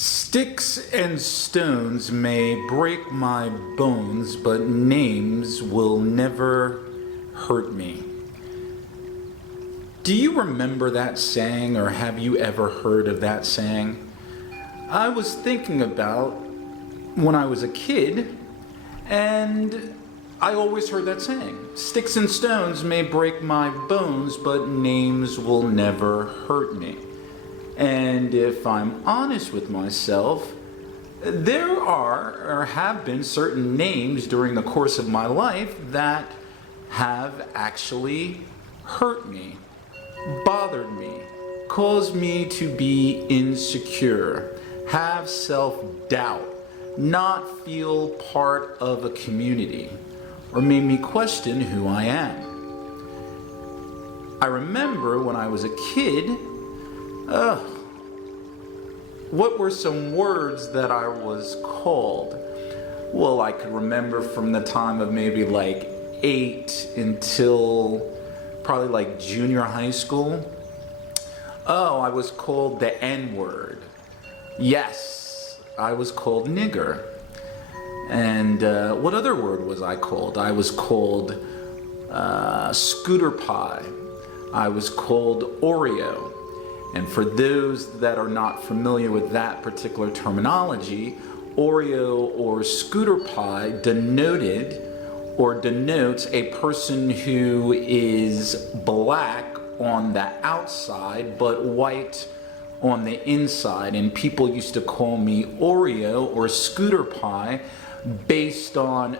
Sticks and stones may break my bones, but names will never hurt me. Do you remember that saying, or have you ever heard of that saying? I was thinking about when I was a kid, and I always heard that saying. Sticks and stones may break my bones, but names will never hurt me. And if I'm honest with myself, there are or have been certain names during the course of my life that have actually hurt me, bothered me, caused me to be insecure, have self-doubt, not feel part of a community, or made me question who I am. I remember when I was a kid, what were some words that I was called? Well, I could remember from the time of maybe like 8 until probably like junior high school. I was called the N-word. Yes, I was called nigger. And what other word was I called? I was called scooter pie. I was called Oreo. And for those that are not familiar with that particular terminology, Oreo or scooter pie denoted or denotes a person who is black on the outside but white on the inside. And people used to call me Oreo or scooter pie based on,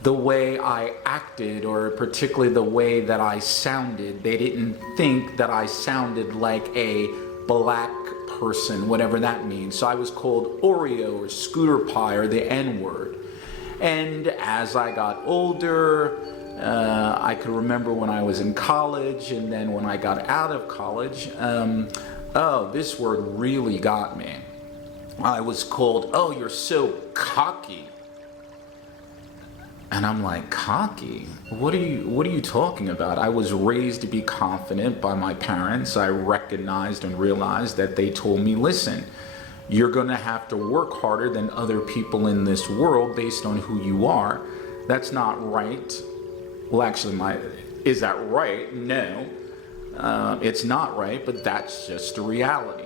the way I acted, or particularly the way that I sounded. They didn't think that I sounded like a black person, whatever that means. So I was called Oreo or scooter pie or the N-word. And as I got older, I could remember when I was in college, and then when I got out of college, this word really got me. I was called, you're so cocky. And I'm like, cocky? What are you talking about? I was raised to be confident by my parents. I recognized and realized that they told me, listen, you're gonna have to work harder than other people in this world based on who you are. That's not right. Well, actually, is that right? No, it's not right, but that's just the reality.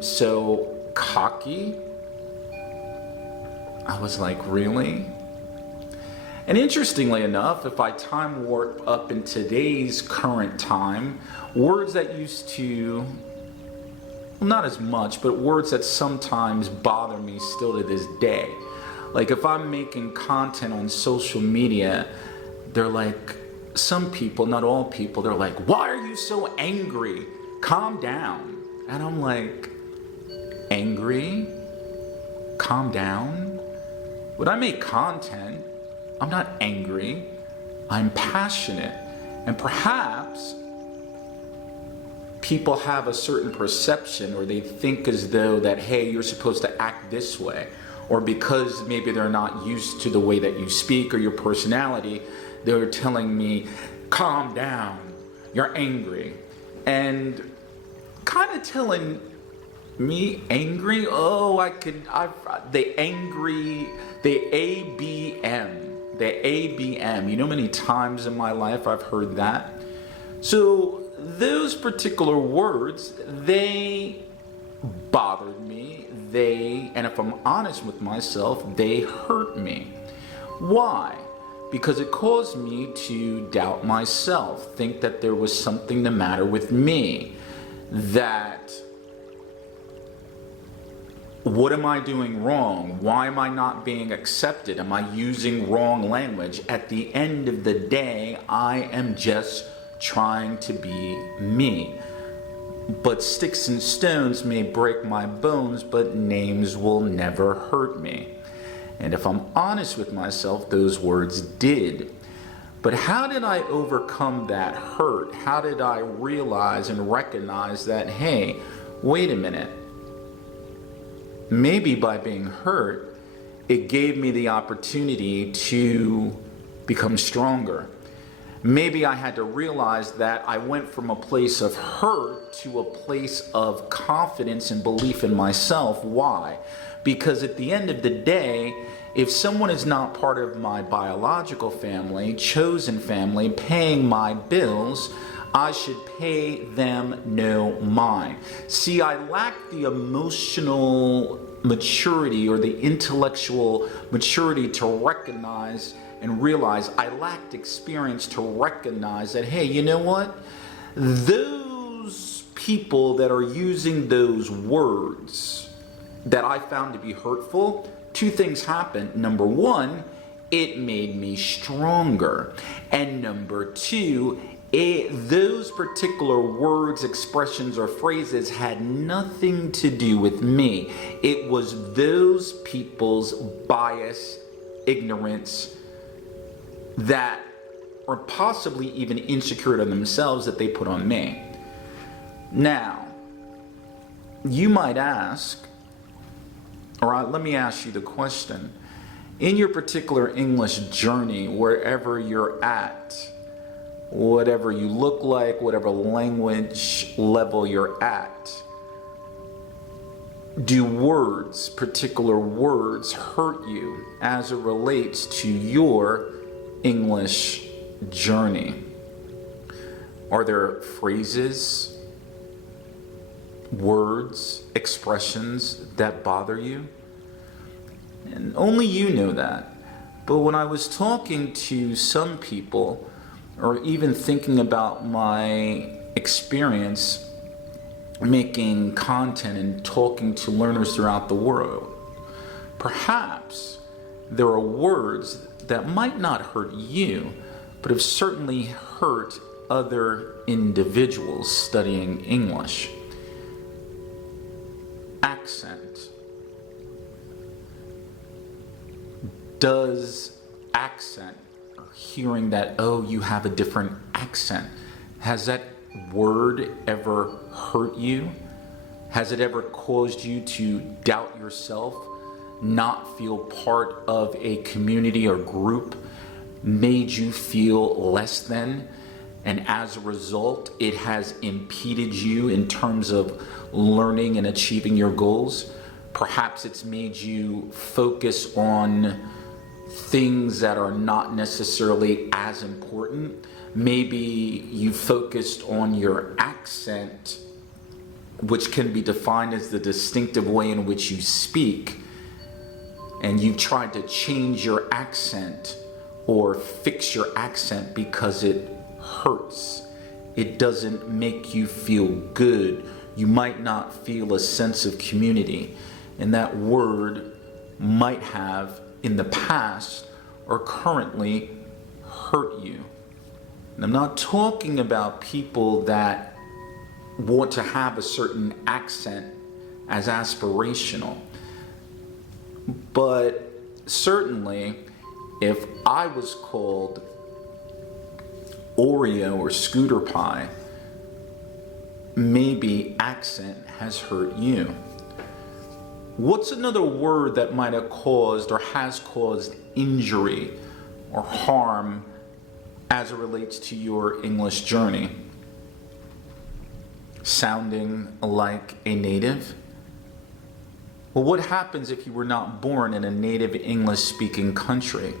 So cocky? I was like, really? And interestingly enough, if I time warp up in today's current time, words that used to, well, not as much, but words that sometimes bother me still to this day. Like if I'm making content on social media, they're like, some people, not all people, they're like, why are you so angry? Calm down. And I'm like, angry? Calm down? When I make content, I'm not angry, I'm passionate. And perhaps people have a certain perception, or they think as though that, hey, you're supposed to act this way. Or because maybe they're not used to the way that you speak or your personality, they're telling me, calm down, you're angry. And kind of telling me angry, the ABM. The ABM. You know how many times in my life I've heard that? So those particular words, they bothered me. And if I'm honest with myself, they hurt me. Why? Because it caused me to doubt myself, think that there was something the matter with me, that what am I doing wrong? Why am I not being accepted? Am I using wrong language? At the end of the day, I am just trying to be me. But sticks and stones may break my bones, but names will never hurt me. And if I'm honest with myself, those words did. But how did I overcome that hurt? How did I realize and recognize that, hey, wait a minute. Maybe by being hurt, it gave me the opportunity to become stronger. Maybe I had to realize that I went from a place of hurt to a place of confidence and belief in myself. Why? Because at the end of the day, if someone is not part of my biological family, chosen family, paying my bills, I should pay them no mind. See, I lack the emotional maturity or the intellectual maturity to recognize and realize I lacked experience to recognize that, hey, you know what? Those people that are using those words that I found to be hurtful, two things happened. Number one, it made me stronger. And number two, those particular words, expressions, or phrases had nothing to do with me. It was those people's bias, ignorance, that or possibly even insecure in themselves that they put on me. Now, you might ask, or let me ask you the question, in your particular English journey, wherever you're at, whatever you look like, whatever language level you're at, do words, particular words, hurt you as it relates to your English journey? Are there phrases, words, expressions that bother you? And only you know that. But when I was talking to some people, or even thinking about my experience making content and talking to learners throughout the world, perhaps there are words that might not hurt you, but have certainly hurt other individuals studying English. Accent. Does accent, or hearing that, oh, you have a different accent, has that word ever hurt you? Has it ever caused you to doubt yourself, not feel part of a community or group, made you feel less than, and as a result, it has impeded you in terms of learning and achieving your goals? Perhaps it's made you focus on things that are not necessarily as important. Maybe you focused on your accent, which can be defined as the distinctive way in which you speak, and you've tried to change your accent or fix your accent because it hurts. It doesn't make you feel good. You might not feel a sense of community, and that word might have in the past or currently hurt you. And I'm not talking about people that want to have a certain accent as aspirational, but certainly if I was called Oreo or Scooter Pie, maybe accent has hurt you. What's another word that might have caused or has caused injury or harm as it relates to your English journey? Sounding like a native? Well, what happens if you were not born in a native English-speaking country?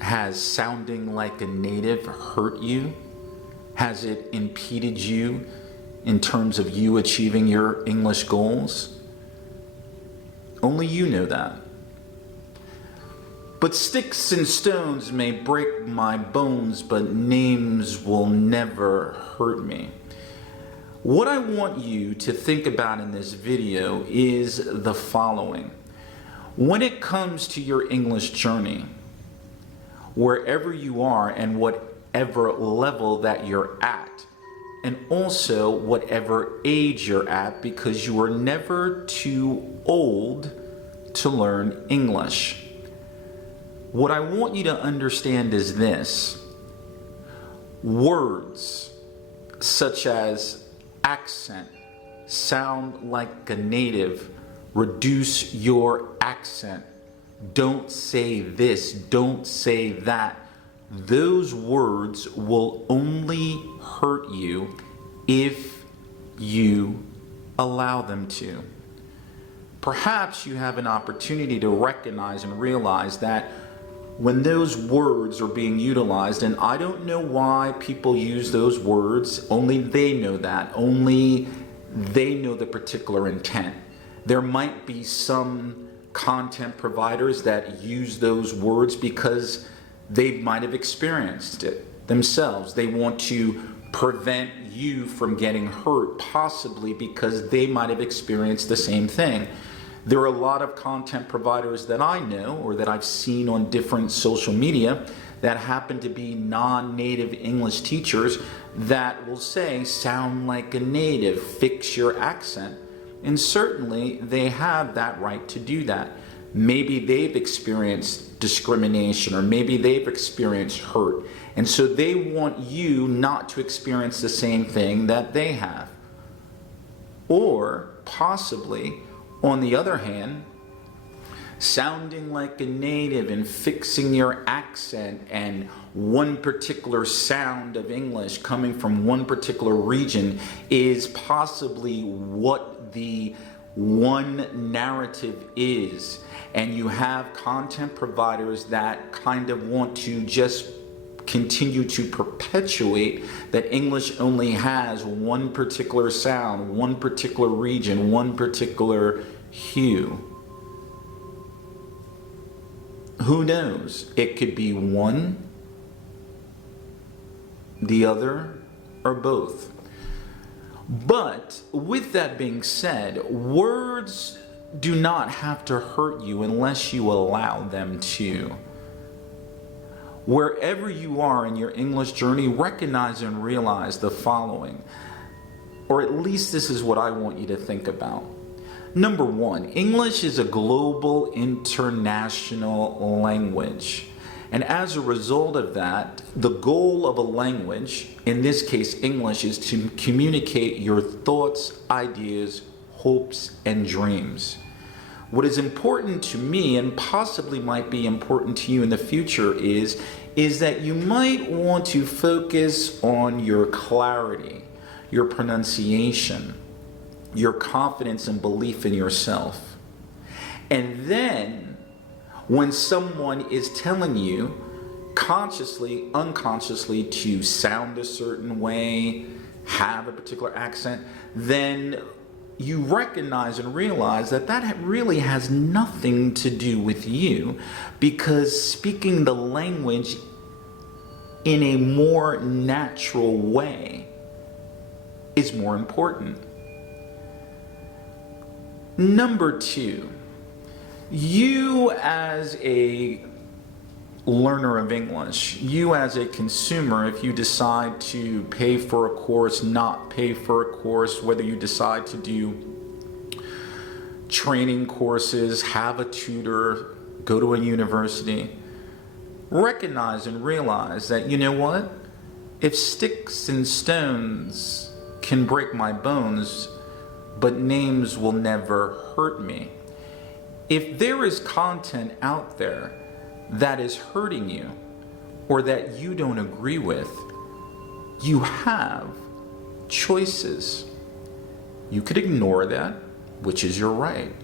Has sounding like a native hurt you? Has it impeded you in terms of you achieving your English goals? Only you know that. But sticks and stones may break my bones, but names will never hurt me. What I want you to think about in this video is the following. When it comes to your English journey, wherever you are and whatever level that you're at, and also whatever age you're at, because you are never too old to learn English. What I want you to understand is this. Words such as accent, sound like a native, reduce your accent, don't say this, don't say that, those words will only hurt you if you allow them to. Perhaps you have an opportunity to recognize and realize that when those words are being utilized, and I don't know why people use those words, only they know that, only they know the particular intent. There might be some content providers that use those words because they might have experienced it themselves. They want to prevent you from getting hurt, possibly because they might have experienced the same thing. There are a lot of content providers that I know or that I've seen on different social media that happen to be non-native English teachers that will say, sound like a native, fix your accent. And certainly they have that right to do that. Maybe they've experienced discrimination, or maybe they've experienced hurt. And so they want you not to experience the same thing that they have. Or possibly, on the other hand, sounding like a native and fixing your accent and one particular sound of English coming from one particular region is possibly what the one narrative is. And you have content providers that kind of want to just continue to perpetuate that English only has one particular sound, one particular region, one particular hue. Who knows? It could be one, the other, or both. But with that being said, words do not have to hurt you unless you allow them to. Wherever you are in your English journey, recognize and realize the following, or at least this is what I want you to think about. Number one, English is a global international language. And as a result of that, the goal of a language, in this case English, is to communicate your thoughts, ideas, hopes, and dreams. What is important to me, and possibly might be important to you in the future, is that you might want to focus on your clarity, your pronunciation, your confidence and belief in yourself. And then, when someone is telling you, consciously, unconsciously, to sound a certain way, have a particular accent, then you recognize and realize that that really has nothing to do with you, because speaking the language in a more natural way is more important. Number two, you as a learner of English, you as a consumer, if you decide to pay for a course, not pay for a course, whether you decide to do training courses, have a tutor, go to a university, recognize and realize that, you know what? If sticks and stones can break my bones, but names will never hurt me. If there is content out there that is hurting you or that you don't agree with, you have choices. You could ignore that, which is your right,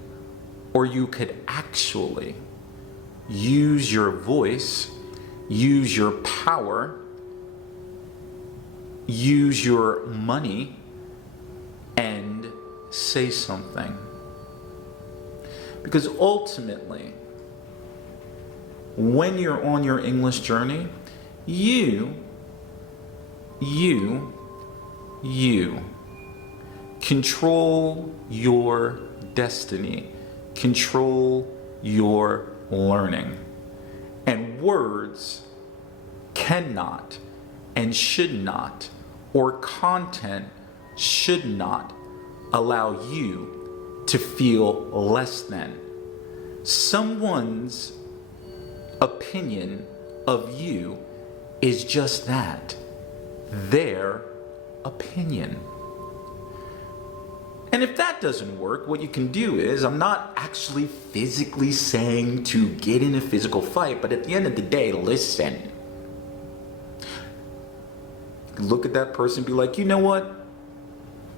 or you could actually use your voice, use your power, use your money, and say something. Because ultimately, when you're on your English journey, you control your destiny, control your learning. And words cannot and should not, or content should not, allow you to feel less than. Someone's opinion of you is just that, their opinion. And if that doesn't work, what you can do is, I'm not actually physically saying to get in a physical fight, but at the end of the day, listen. look at that person and be like, you know what?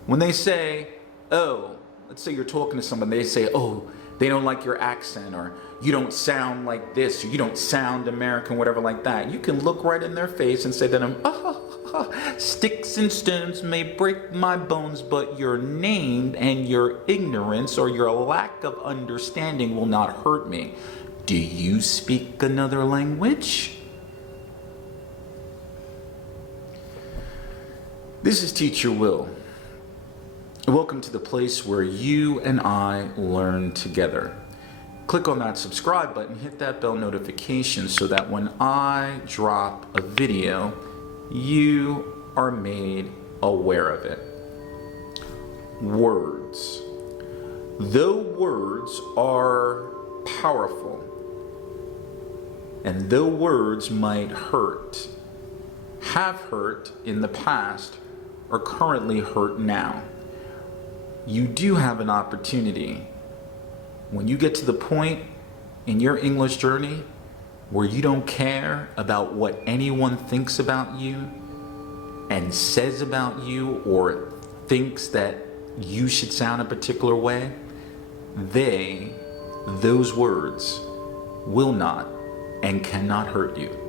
When they say, oh, let's say you're talking to someone, they say, oh, they don't like your accent, or you don't sound like this, or you don't sound American, whatever like that. You can look right in their face and say that sticks and stones may break my bones, but your name and your ignorance or your lack of understanding will not hurt me. Do you speak another language? This is Teacher Will. Welcome to the place where you and I learn together. Click on that subscribe button, hit that bell notification so that when I drop a video, you are made aware of it. Words. Though words are powerful, and though words might hurt, have hurt in the past, or currently hurt now, you do have an opportunity when you get to the point in your English journey where you don't care about what anyone thinks about you and says about you or thinks that you should sound a particular way. Those words will not and cannot hurt you.